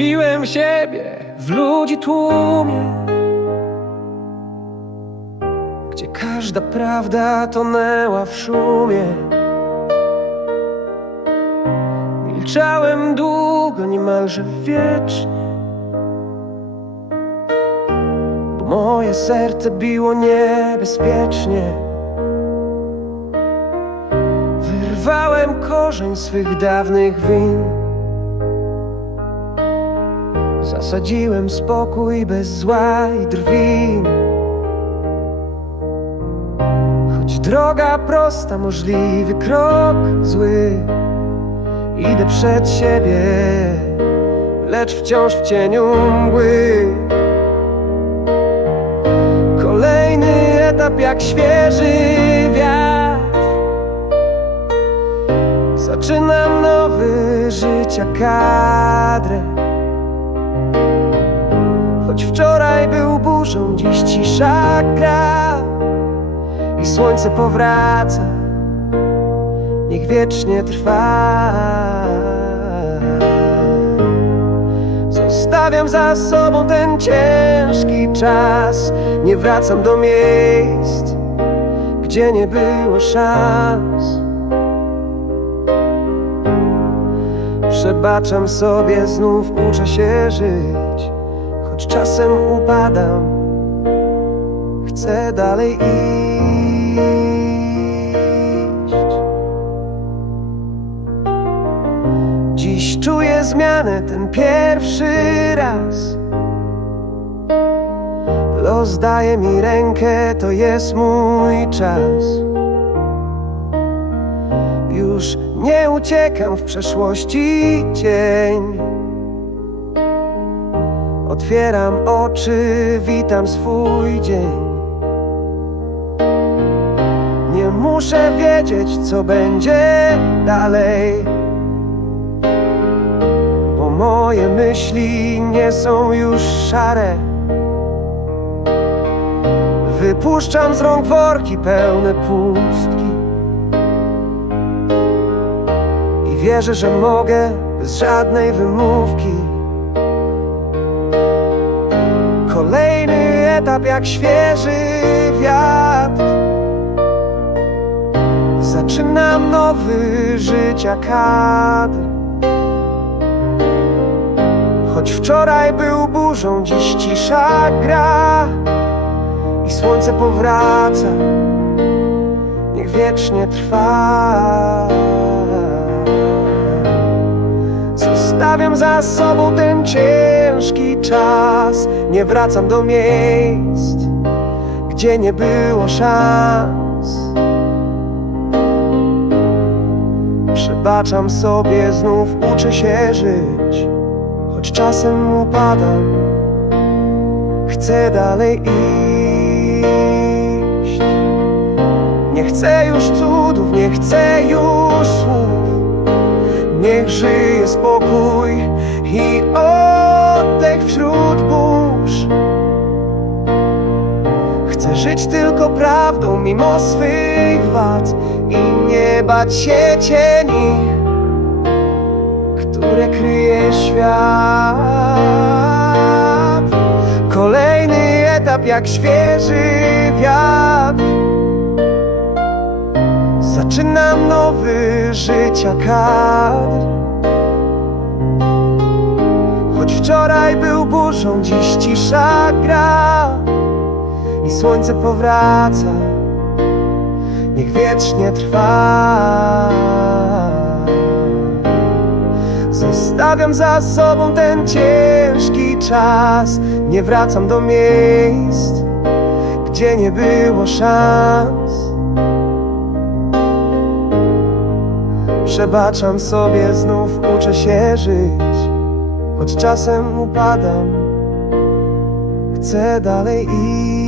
Zagubiłem siebie w ludzi tłumie Gdzie każda prawda tonęła w szumie. Milczałem długo, niemalże wiecznie Bo moje serce biło niebezpiecznie. Wyrwałem korzeń swych dawnych win Zasadziłem spokój bez zła i drwin Choć droga prosta, możliwy krok zły. Idę przed siebie, lecz wciąż w cieniu mgły. Kolejny etap jak świeży wiatr. Zaczynam nowy życia kadrę burzą, dziś cisza gra I słońce powraca, niech wiecznie trwa. Zostawiam za sobą ten ciężki czas. Nie wracam do miejsc, gdzie nie było szans. Przebaczam sobie, znów uczę się żyć Choć czasem upadam Chcę dalej iść. Dziś czuję zmianę ten pierwszy raz. Los daje mi rękę, to jest mój czas. Już nie uciekam w przeszłości cień. Otwieram oczy, witam swój dzień muszę wiedzieć, co będzie dalej. Bo moje myśli nie są już szare. Wypuszczam z rąk worki pełne pustki. I wierzę, że mogę bez żadnej wymówki. Kolejny etap jak świeży wiatr Zaczynam nowy życia kadr. Choć wczoraj był burzą, dziś cisza gra I słońce powraca, niech wiecznie trwa. Zostawiam za sobą ten ciężki czas. Nie wracam do miejsc, gdzie nie było szans Przebaczam sobie, znów uczę się żyć. Choć czasem upadam Chcę dalej iść. Nie chcę już cudów, nie chcę już słów. Niech żyje spokój i oddech wśród burz. Chcę żyć tylko prawdą mimo swych wad I nie bać się cieni, które kryje świat. Kolejny etap jak świeży wiatr. Zaczynam nowy życia kadr. Choć wczoraj był burzą, dziś cisza gra I słońce powraca, niech wiecznie trwa. Zostawiam za sobą ten ciężki czas. Nie wracam do miejsc, gdzie nie było szans. Przebaczam sobie, znów uczę się żyć. Choć czasem upadam Chcę dalej iść